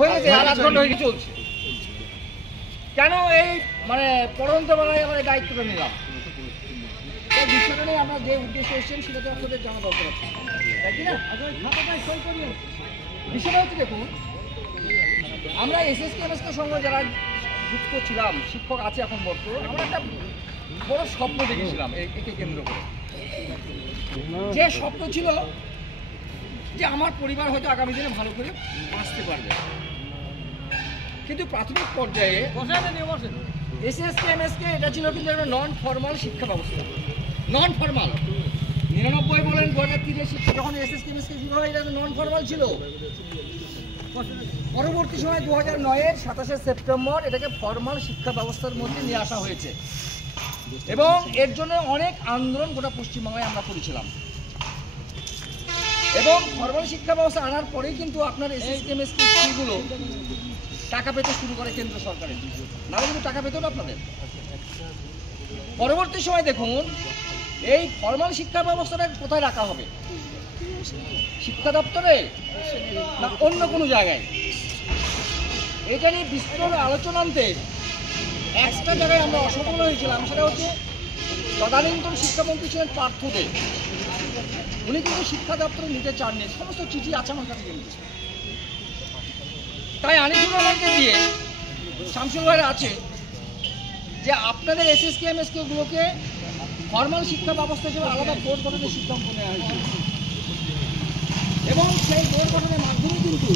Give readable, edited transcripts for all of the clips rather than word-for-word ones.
হয়ে গেছে, আর 8 ঘন্টা হয়ে চলছে। কেন এই মানে পরন্ত বেলায় আমার দায়িত্বটা নিলাম? এই বিষয়টা নিয়ে আপনার যে উদ্দেশ্য এসেছেন সেটা তো আপনাদের জানা দরকার আছে, তাই কি না? বিষয়টা হচ্ছে দেখুন, আমরা এসএসকে এমএসকে সঙ্গে যারা যুক্ত ছিলাম, শিক্ষক আছে এখন বর্তমানে, আমরা একটা বড় স্বপ্ন দেখেছিলাম একে কেন্দ্র করে। যে স্বপ্ন ছিল যে আমার পরিবার হয়তো আগামী দিনে ভালো করে বাঁচতে পারবে। কিন্তু প্রাথমিক পর্যায়ে এসএসকে এমএসকে এটা ছিল কিন্তু একটা নন ফর্মাল শিক্ষা ব্যবস্থা। নন ফর্মাল 99 বলেন 2003 শিক্ষা যখন এসএসকে এমএসকে শুরু হয় এটা নন ফর্মাল ছিল। পরবর্তী সময় 2009-এর 27শে সেপ্টেম্বর এটাকে ফর্মাল শিক্ষা ব্যবস্থার মধ্যে নিয়ে আসা হয়েছে এবং এর জন্য অনেক আন্দোলন গোটা পশ্চিমবঙ্গে আমরা করেছিলাম। এবং ফর্মাল শিক্ষা ব্যবস্থা আনার পরেই কিন্তু আপনার এসএসকে এমএসকে স্কুলগুলো টাকা পেতে শুরু করে কেন্দ্র সরকারের, নাহলে কিন্তু টাকা পেত না আপনাদের। পরবর্তী সময় দেখুন এই ফর্মাল শিক্ষা ব্যবস্থাটা কোথায় রাখা হবে, শিক্ষা দপ্তরে না অন্য কোনো জায়গায়? এটা নিয়ে বিস্তর আলোচনান্তে একটা জায়গায় আমরা অসফল হয়েছিলাম, সেটা হচ্ছে তদানীন্তন শিক্ষামন্ত্রী ছিলেন পার্থ দে। উনি কিন্তু শিক্ষা দপ্তরে নিতে চাননি, সমস্ত চিঠি আছে আমার কাছে কিন্তু। তাই আনিসুর রহমানকে দিয়ে শামসুল ভাইয়ের আছে যে আপনাদের এসএসকে এমএসকে গুলোকে ফর্মাল শিক্ষা ব্যবস্থা হিসেবে আলাদা বোর্ড গঠনের সিদ্ধান্ত নেওয়া হয়েছে এবং সেই বোর্ড গঠনের মাধ্যমে কিন্তু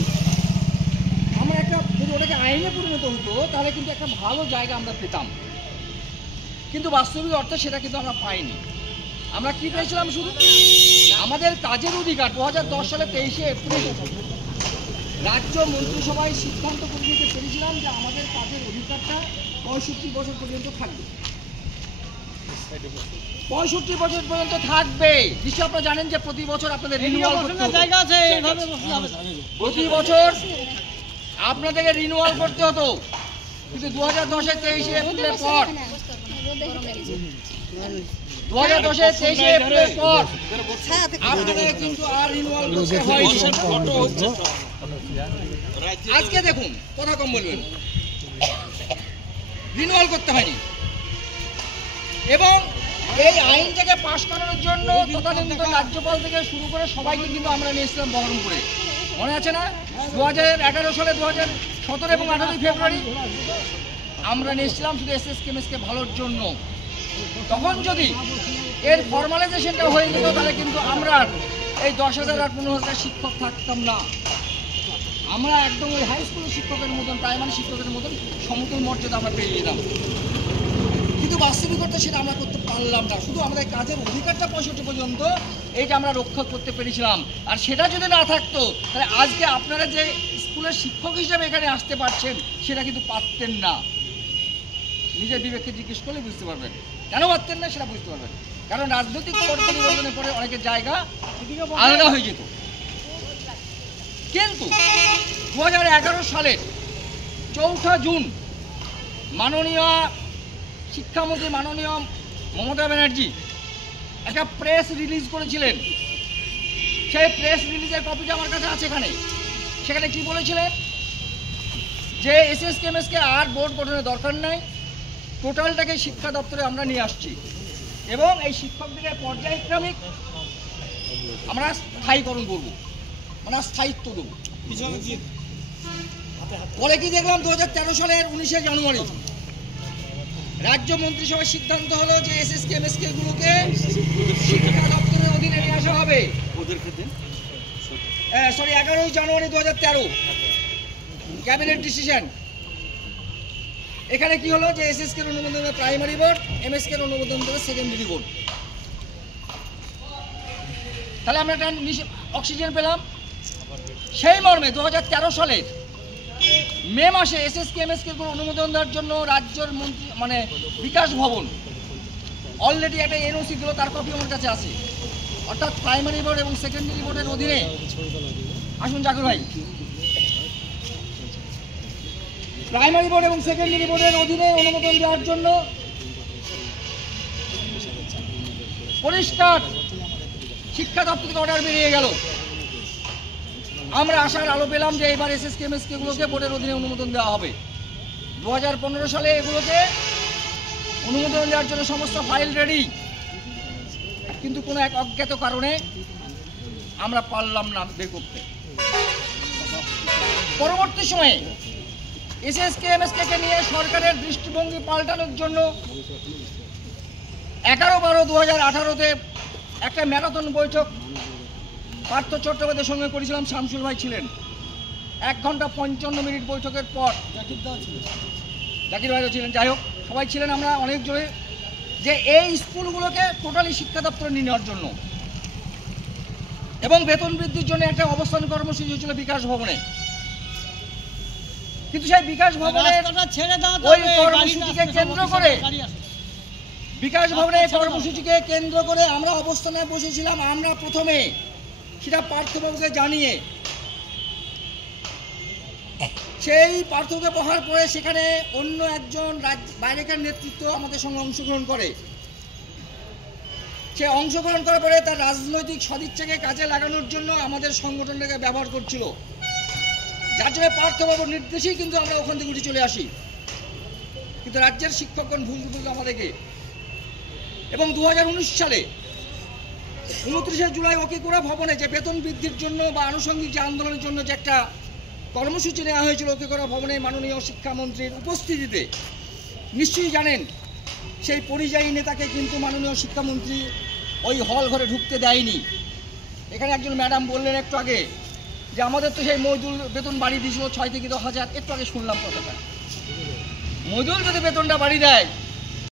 আমরা একটা, যদি ওটাকে আইনে পরিণত হতো তাহলে কিন্তু একটা ভালো জায়গা আমরা পেতাম। কিন্তু বাস্তবিক অর্থে সেটা কিন্তু আমরা পাইনি। আমরা কি পেয়েছিলাম? শুধু আমাদের কাজের অধিকার 2010 সালে 23শে এপ্রিল রাজ্য মন্ত্রিসভায় সিদ্ধান্ত করে দিতে পেরেছিলাম যে আমাদের কাজের অধিকারটা 65 বছর পর্যন্ত থাকবে। 65 বছর পর্যন্ত থাকবে। নিশ্চয়ই আপনারা জানেন যে প্রতি বছর আপনাদের রিনিউয়াল করতে হতো। জায়গা আছে, এইভাবে প্রতি বছর আপনাদেরকে রিনিউয়াল করতে হতো। কিন্তু 2010-এর 23শে এপ্রিলের পর 2010-এর 23শে এপ্রিলের পর আপনাদের কিন্তু আর রিনিউয়াল করতে হয়নি। আজকে দেখুন, কথা কম বলবেন, রিনিউয়াল করতে হয়নি। এবং এই আইনটাকে পাশ করানোর জন্য তদানীন্তন রাজ্যপাল থেকে শুরু করে সবাইকে কিন্তু আমরা নিয়েছিলাম বহরমপুরে, মনে আছে না? 2011 সালে 2017 এবং 18 ফেব্রুয়ারি আমরা নিয়েছিলাম শুধু এসএসকে এমএসকে ভালোর জন্য। তখন যদি এর ফর্মালাইজেশনটা হয়ে যেত তাহলে কিন্তু আমরা এই 10,000 আর 15,000 শিক্ষক থাকতাম না। আমরা একদম ওই হাই স্কুলের শিক্ষকের মতন, প্রাইমারি শিক্ষকের মতন সমতুল মর্যাদা আমরা পেয়ে যেতাম। কিন্তু বাস্তবিকতা সেটা আমরা করতে পারলাম না। শুধু আমাদের কাজের অধিকারটা 65 পর্যন্ত এইটা আমরা রক্ষা করতে পেরেছিলাম। আর সেটা যদি না থাকতো তাহলে আজকে আপনারা যে স্কুলের শিক্ষক হিসেবে এখানে আসতে পারছেন সেটা কিন্তু পারতেন না। নিজের বিবেককে জিজ্ঞেস করলে বুঝতে পারবেন কেন পারতেন না, সেটা বুঝতে পারবেন। কারণ রাজনৈতিক পরিবর্তনের পরে অনেকের জায়গা আলাদা হয়ে যেত। কিন্তু 2011 সালের 4 জুন মাননীয় শিক্ষামন্ত্রী মাননীয় মমতা ব্যানার্জি একটা প্রেস রিলিজ করেছিলেন। সেই প্রেস রিলিজের কপিটা আমার কাছে আছে এখানে। সেখানে কি বলেছিলেন যে এসএসকে এমএসকে আর বোর্ড গঠনের দরকার নাই, টোটালটাকে শিক্ষা দপ্তরে আমরা নিয়ে আসছি এবং এই শিক্ষকদের পর্যায়ক্রমিক আমরা স্থায়ীকরণ করবো, মানে স্থায়িত্ব দেবো। পরে কি দেখলাম 2013 সালের 19শে জানুয়ারি রাজ্য মন্ত্রিসভার সিদ্ধান্ত হলো যে এসএসকে এমএসকে গুলোকে শিক্ষা দপ্তরের অধীনে নিয়ে আসা হবে। 11 জানুয়ারি 2013 ক্যাবিনেট ডিসিশন। এখানে কি হলো যে এসএসকে এর অনুমোদন দেবে প্রাইমারি বোর্ড, এমএসকে এর অনুমোদন দেবে সেকেন্ডারি বোর্ড। তাহলে আমরা একটা অক্সিজেন পেলাম। সেই মর্মে 2013 সালের মে মাসে এসএসকে এমএসকে অনুমোদন দেওয়ার জন্য রাজ্যের মন্ত্রী মানে বিকাশ ভবন অলরেডি একটা এনওসি দিল, তার কপি আমার কাছে আছে। অর্থাৎ প্রাইমারি বোর্ড এবং সেকেন্ডারি বোর্ডের অধীনে, আসুন জাকির ভাই, প্রাইমারি বোর্ড এবং সেকেন্ডারি বোর্ডের অধীনে অনুমোদন দেওয়ার জন্য পরিষ্কার শিক্ষা দপ্তর থেকে অর্ডার বেরিয়ে গেল। আমরা আশার আলো পেলাম যে এবার এসএসকেএমএসকে গুলোকে বোর্ডের অধীনে অনুমোদন দেওয়া হবে। 2015 সালে এগুলোকে অনুমোদন দেওয়ার জন্য সমস্ত ফাইল রেডি, কিন্তু কোনো এক অজ্ঞাত কারণে আমরা পারলাম না বের করতে। পরবর্তী সময়ে এসএসকেএমএসকে নিয়ে সরকারের দৃষ্টিভঙ্গি পাল্টানোর জন্য 11/12/2018-তে একটা ম্যারাথন বৈঠক পার্থ চট্টোপাধ্যায়ের সঙ্গে করেছিলাম। শামসুল ভাই ছিলেন। 1 ঘন্টা 55 মিনিট বৈঠকের পর জাকির ভাইও ছিলেন, যাই হোক সবাই ছিলেন, আমরা অনেক জোরে, যে এই স্কুলগুলোকে টোটালি শিক্ষা দপ্তরে নিয়ে নেওয়ার জন্য এবং বেতন বৃদ্ধির জন্য একটা অবস্থান কর্মসূচি হয়েছিল বিকাশ ভবনে। কিন্তু সেই বিকাশ ভবনের ওই কর্মসূচিকে কেন্দ্র করে কর্মসূচিকে কেন্দ্র করে আমরা অবস্থানে বসেছিলাম। আমরা প্রথমে সেটা পার্থবাবুকে জানিয়ে, সেই পার্থকে বহার পরে সেখানে অন্য একজন বাইরেকার নেতৃত্ব আমাদের সঙ্গে অংশগ্রহণ করে। সে অংশগ্রহণ করার পরে তার রাজনৈতিক সদিচ্ছাকে কাজে লাগানোর জন্য আমাদের সংগঠনটাকে ব্যবহার করছিল, যার জন্য পার্থবাবুর নির্দেশেই কিন্তু আমরা ওখান থেকে উঠে চলে আসি। কিন্তু রাজ্যের শিক্ষকগণ ভুল বুঝল আমাদেরকে, এবং 2019 সালে 29শে জুলাই ওকেকোড়া ভবনে যে বেতন বৃদ্ধির জন্য বা আনুষঙ্গিক যে আন্দোলনের জন্য যে একটা কর্মসূচি নেওয়া হয়েছিল ওকেকোড়া ভবনে মাননীয় শিক্ষামন্ত্রীর উপস্থিতিতে, নিশ্চয়ই জানেন সেই পরিযায়ী নেতাকে কিন্তু মাননীয় শিক্ষামন্ত্রী ওই হল ঘরে ঢুকতে দেয়নি। এখানে একজন ম্যাডাম বললেন একটু আগে যে আমাদের তো সেই মজদুর বেতন বাড়িয়ে দিয়েছিল 6 থেকে 10,000। একটু আগে শুনলাম কথাটা। মজদুর যদি বেতনটা বাড়িয়ে দেয়